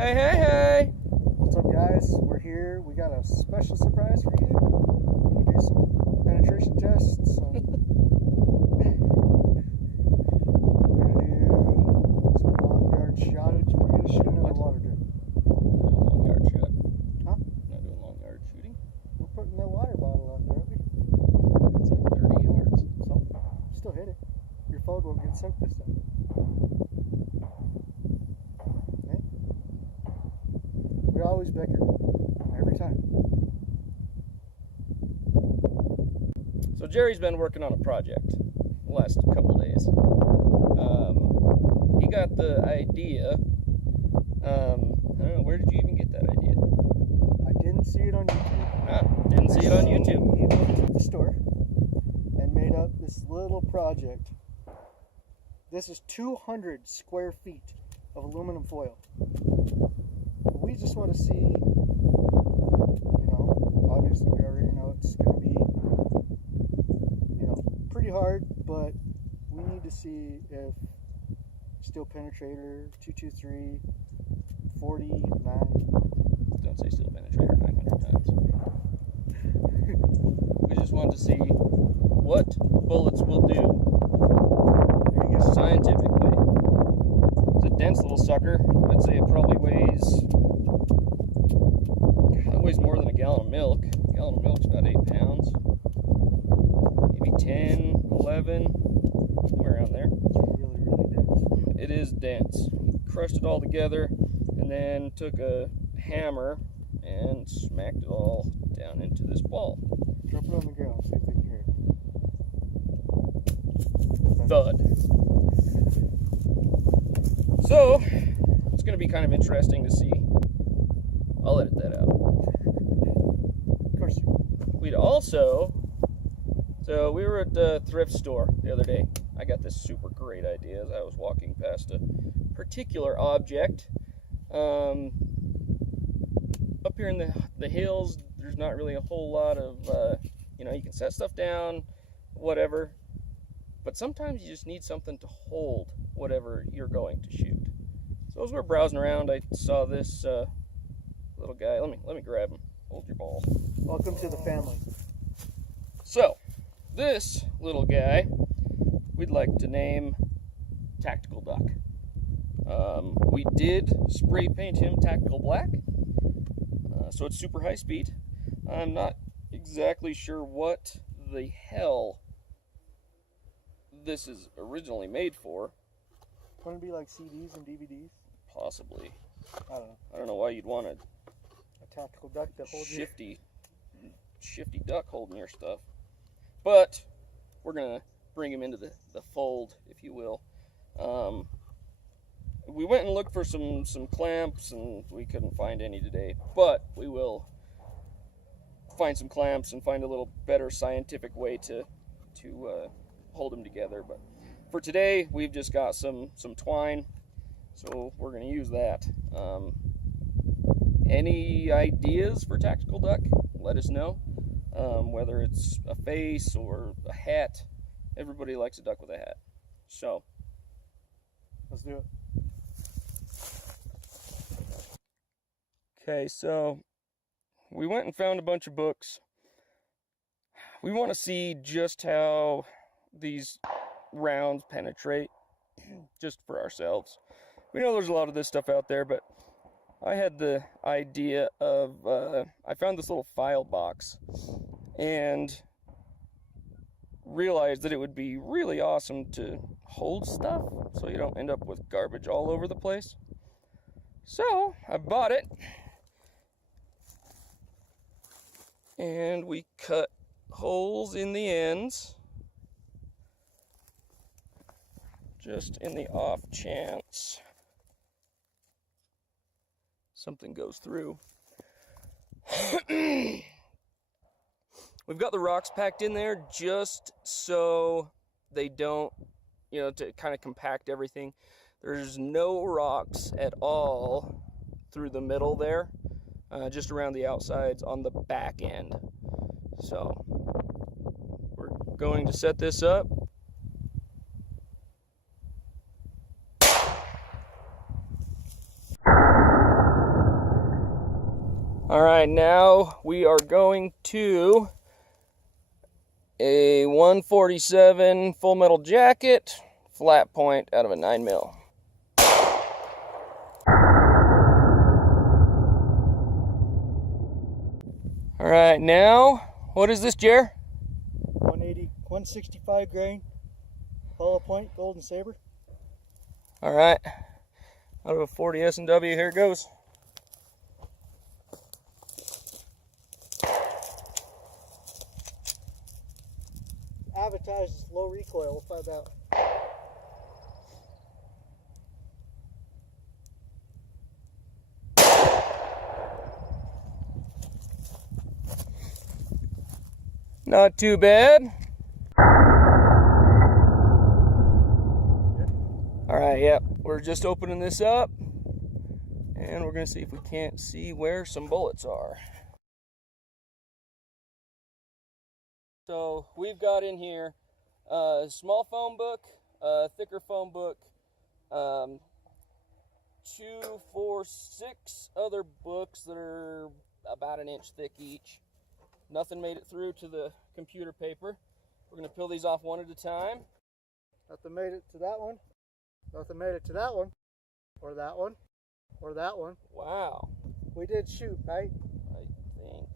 Hey, hey, hey! What's up, guys? We're here. We got a special surprise for you. We're gonna do some penetration tests. We're gonna do some long yard shottage. We're gonna shoot another water drip. Long yard shot. Huh? Not doing long yard shooting. We're putting that water bottle out there, aren't we? It's like 30 yards. So, still hit it. Your phone won't get soaked this time. We always bicker. Every time. So Jerry's been working on a project the last couple days. He got the idea. I don't know, where did you even get that idea? I didn't see it on YouTube. Didn't see it on YouTube. He went to the store and made up this little project. This is 200 square feet of aluminum foil. We just want to see, obviously we already know it's going to be, pretty hard, but we need to see if steel penetrator 223 49. Don't say steel penetrator 900 times. We just want to see what bullets will do scientifically. It's a dense little sucker. I'd say it probably weighs more than a gallon of milk. A gallon of milk's about 8 pounds. Maybe 10, 11, somewhere around there. It's really, really dense. It is dense. He crushed it all together and then took a hammer and smacked it all down into this ball. Drop it on the ground, see if they can hear it. Thud. So, it's going to be kind of interesting to see. I'll edit that out. We'd also, so we were at the thrift store the other day. I got this super great idea as I was walking past a particular object. Up here in the hills, there's not really a whole lot of, you can set stuff down, whatever. But sometimes you just need something to hold whatever you're going to shoot. So as we're browsing around, I saw this little guy. Let me grab him. Hold your ball. Welcome to the family. So, this little guy, we'd like to name Tactical Duck. We did spray paint him Tactical Black, so it's super high speed. I'm not exactly sure what the hell this is originally made for. Wouldn't it be like CDs and DVDs? Possibly. I don't know. I don't know why you'd want a Tactical duck that holds shifty duck holding your stuff. But we're gonna bring him into the fold, if you will. We went and looked for some clamps, and we couldn't find any today. But we will find some clamps and find a little better scientific way to hold him together. But for today, we've just got some twine, so we're gonna use that. Any ideas for Tactical Duck? Let us know. Whether it's a face or a hat, everybody likes a duck with a hat. So, let's do it. Okay, so we went and found a bunch of books. We want to see just how these rounds penetrate, just for ourselves. We know there's a lot of this stuff out there, but I had the idea of, I found this little file box and realized that it would be really awesome to hold stuff so you don't end up with garbage all over the place. So I bought it and we cut holes in the ends just in the off chance something goes through. We've got the rocks packed in there just so they don't, to kind of compact everything. There's no rocks at all through the middle there, just around the outsides on the back end. So we're going to set this up. All right, now we are going to a 147 full metal jacket, flat point out of a 9mm. All right, now, what is this, Jer? 165 grain, hollow point, golden saber. All right, out of a 40 S&W, here it goes. Advertised low recoil, we'll find out. Not too bad. All right, yep, we're just opening this up and we're gonna see if we can't see where some bullets are. So we've got in here a small phone book, a thicker phone book, 2, 4, 6 other books that are about an inch thick each. Nothing made it through to the computer paper. We're gonna peel these off one at a time. Nothing made it to that one. Nothing made it to that one. Or that one. Or that one. Wow. We did shoot, right? I think.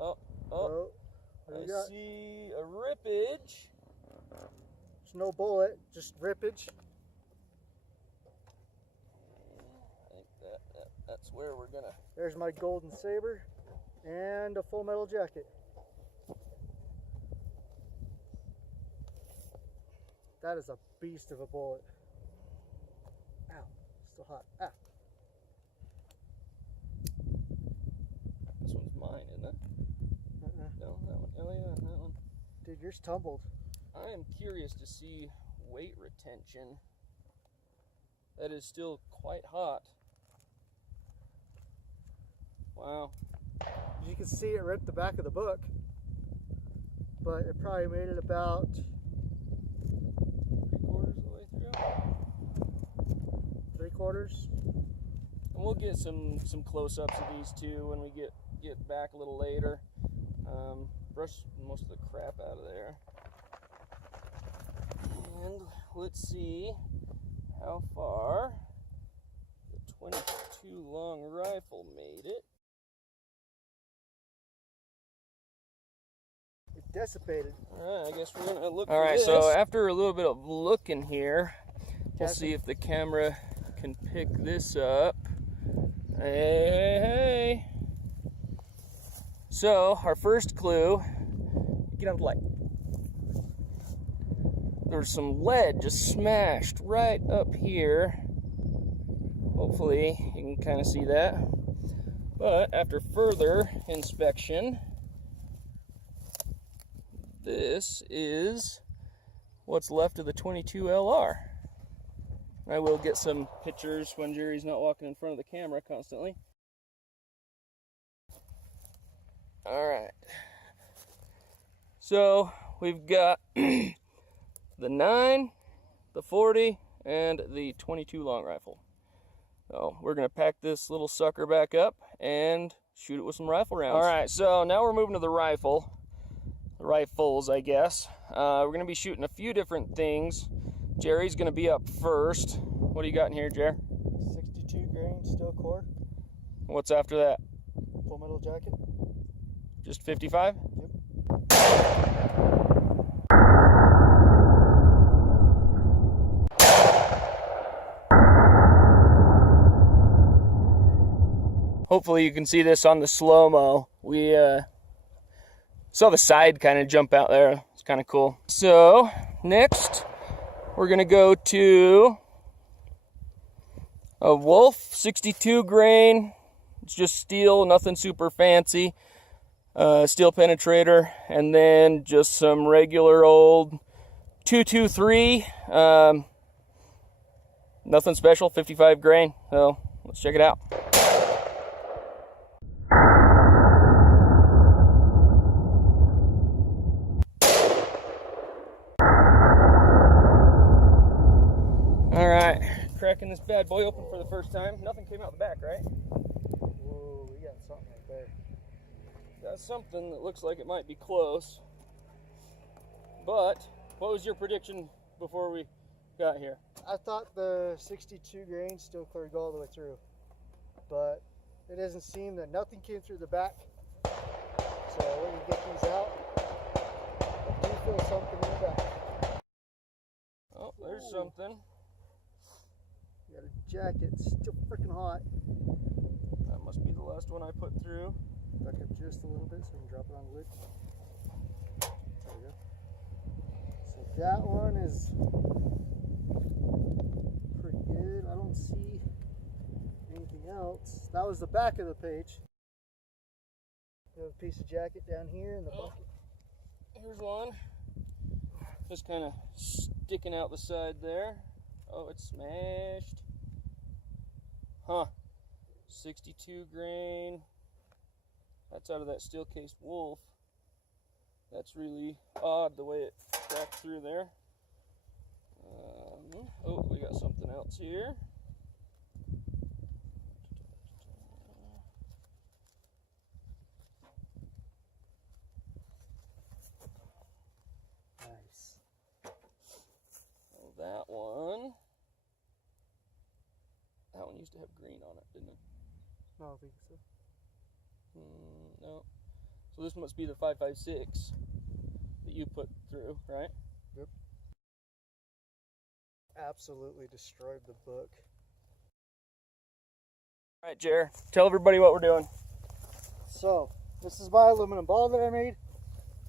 Oh. I see a rippage. There's no bullet, just rippage. I think that's where we're gonna. There's my golden saber and a full metal jacket. That is a beast of a bullet. Ow, still hot. Ah. This one's mine, isn't it? No, that one. Oh yeah, that one. Dude, yours tumbled. I am curious to see weight retention. That is still quite hot. Wow. You can see it ripped the back of the book, but it probably made it about 3/4 of the way through. 3/4. And we'll get some close-ups of these two when we get back a little later. Brush most of the crap out of there. And let's see how far the 22 long rifle made it. It dissipated. Alright, I guess we're gonna look. Alright, so after a little bit of looking here, we'll see if the camera can pick this up. Hey. So our first clue, get out of the light. There's some lead just smashed right up here. Hopefully you can kind of see that. But after further inspection, this is what's left of the 22 LR. I will get some pictures when Jerry's not walking in front of the camera constantly. All right. So we've got the 9, the 40, and the 22 long rifle. So we're gonna pack this little sucker back up and shoot it with some rifle rounds. All right, so now we're moving to the rifles, I guess. We're gonna be shooting a few different things. Jerry's gonna be up first. What do you got in here, Jer? 62 grain steel core. What's after that? Full metal jacket. Just 55? Yep. Hopefully you can see this on the slow-mo. We saw the side kind of jump out there. It's kind of cool. So next we're gonna go to a Wolf 62 grain. It's just steel, nothing super fancy. Steel penetrator, and then just some regular old 223. Nothing special, 55 grain. So let's check it out. All right, cracking this bad boy open for the first time. Nothing came out the back, right? Whoa. Oh, we got something right there. Got something that looks like it might be close. But what was your prediction before we got here? I thought the 62 grain still clear go all the way through, but it doesn't seem that nothing came through the back. So when you get these out, I do feel something in the back. Oh, there's something. You got a jacket, still freaking hot. That must be the last one I put through. Back up just a little bit so we can drop it on the lid. There we go. So that one is pretty good. I don't see anything else. That was the back of the page. We have a piece of jacket down here in the bucket. Here's one. Just kind of sticking out the side there. Oh, it's smashed. Huh. 62 grain. That's out of that steel cased wolf. That's really odd the way it cracked through there. Oh, we got something else here. Nice. Oh, that one. That one used to have green on it, didn't it? No, I don't think so. No. So this must be the 5.56 that you put through, right? Yep. Absolutely destroyed the book. All right, Jer, tell everybody what we're doing. So, this is my aluminum ball that I made.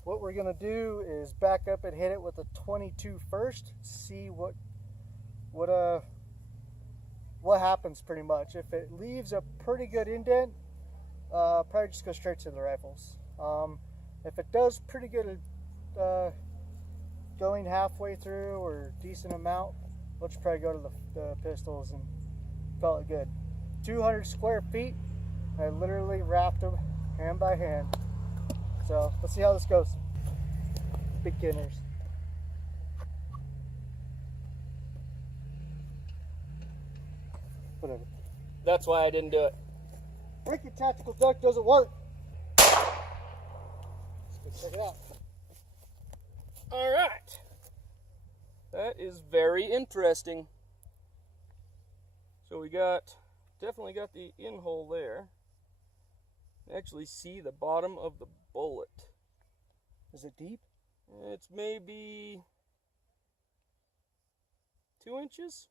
What we're gonna do is back up and hit it with a 22 first, see what happens pretty much. If it leaves a pretty good indent, probably just go straight to the rifles. If it does pretty good going halfway through or decent amount, we'll just probably go to the pistols and call it good. 200 square feet. I literally wrapped them hand by hand. So let's see how this goes. Beginners. Whatever. That's why I didn't do it. Freaking tactical duck doesn't work. Let's go check it out. All right. That is very interesting. So we definitely got the in hole there. Actually see the bottom of the bullet. Is it deep? It's maybe 2 inches.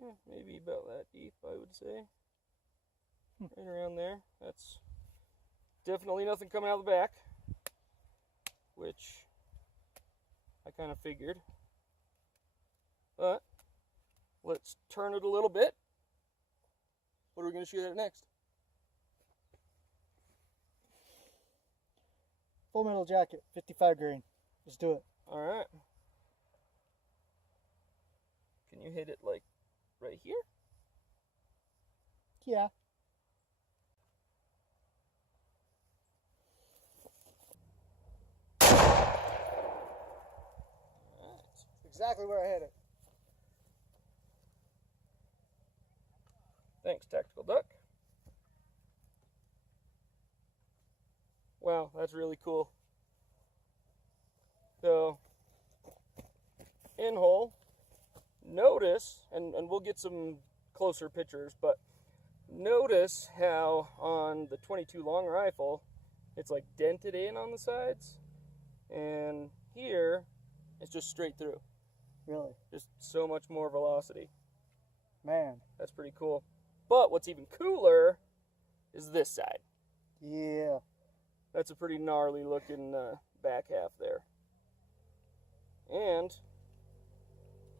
Yeah, maybe about that deep, I would say. Right around there. That's definitely nothing coming out of the back, which I kind of figured. But let's turn it a little bit. What are we going to shoot at next? Full metal jacket, 55 grain. Let's do it. All right. Can you hit it like right here? Yeah. That's exactly where I hit it. Thanks, Tactical Duck. Wow, that's really cool. So, in hole, notice, and we'll get some closer pictures, but notice how on the 22 long rifle, it's like dented in on the sides, and here, it's just straight through. Really? Just so much more velocity. Man. That's pretty cool. But what's even cooler is this side. Yeah. That's a pretty gnarly looking back half there. And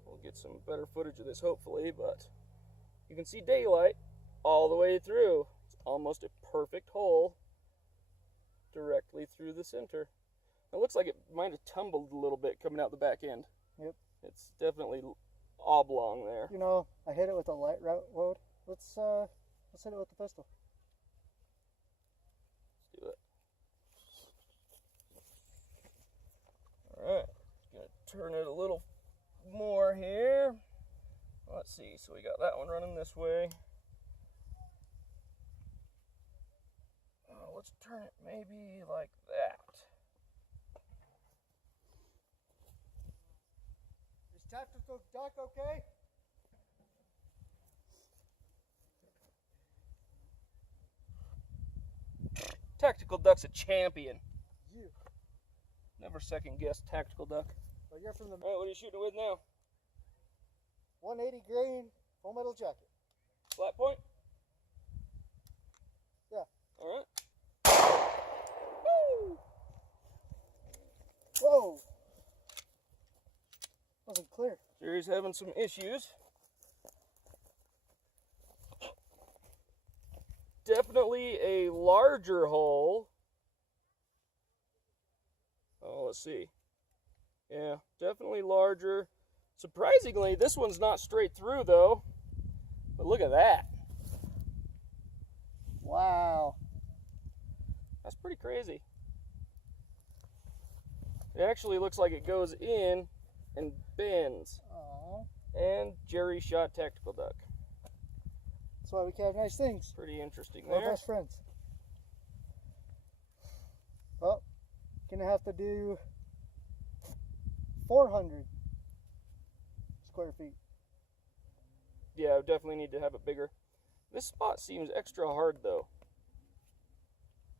we'll get some better footage of this hopefully, but you can see daylight all the way through. It's almost a perfect hole directly through the center. It looks like it might have tumbled a little bit coming out the back end. Yep. It's definitely oblong there. You know, I hit it with a light route load. Let's hit it with the pistol. Let's do it. Alright, gonna turn it a little more here. Let's see, so we got that one running this way. let's turn it maybe like that. Is Tactical Duck okay? Tactical Duck's a champion. You. Never second guess Tactical Duck. But you're from the All right, what are you shooting with now? 180 grain full metal jacket. Flat point? Yeah. All right. Woo! Whoa! Wasn't clear. Jerry's having some issues. Definitely a larger hole. Oh, let's see. Yeah, definitely larger. Surprisingly, this one's not straight through though. But look at that. Wow. That's pretty crazy. It actually looks like it goes in and bends. Aww. And Jerry shot Tactical Duck. That's why we can have nice things. Pretty interesting We're there. best friends. Well, gonna have to do 400 square feet. Yeah, I definitely need to have it bigger. This spot seems extra hard though.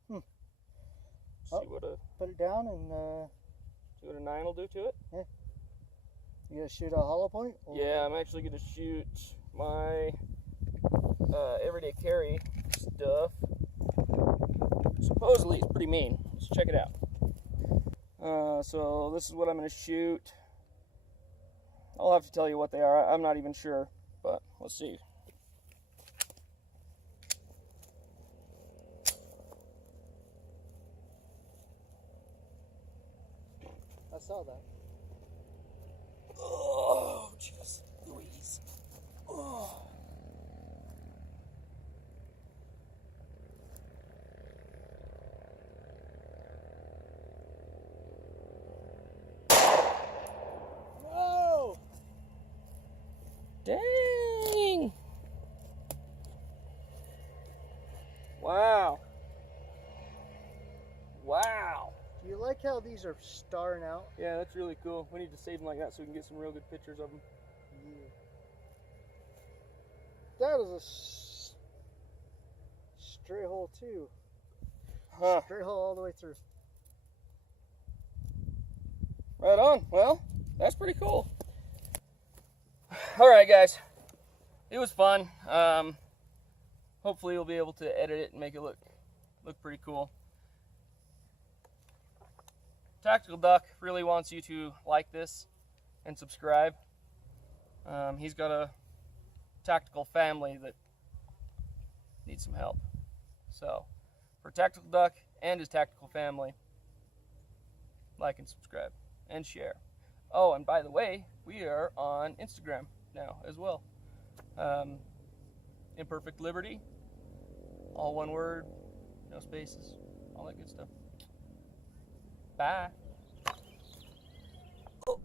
See what a Put it down and see what a 9 will do to it. yeah. You gonna shoot a hollow point? Or? Yeah, I'm actually gonna shoot my everyday carry stuff. Supposedly it's pretty mean. Let's check it out. So this is what I'm gonna shoot. I'll have to tell you what they are. I'm not even sure, but let's see. I saw that. Oh, jeez Louise. Oh. No! Dang! Wow. Wow. Do you like how these are starring out? Yeah, that's really cool. We need to save them like that so we can get some real good pictures of them. Yeah. That is a straight hole too. Huh. Straight hole all the way through. Right on. Well, that's pretty cool. All right, guys. It was fun. Hopefully you'll be able to edit it and make it look pretty cool. Tactical Duck really wants you to like this and subscribe. He's got a tactical family that needs some help. So, for Tactical Duck and his tactical family, like and subscribe and share. Oh, and by the way, we are on Instagram now as well. Imperfect Liberty, all one word, no spaces, all that good stuff. Bye. Oh.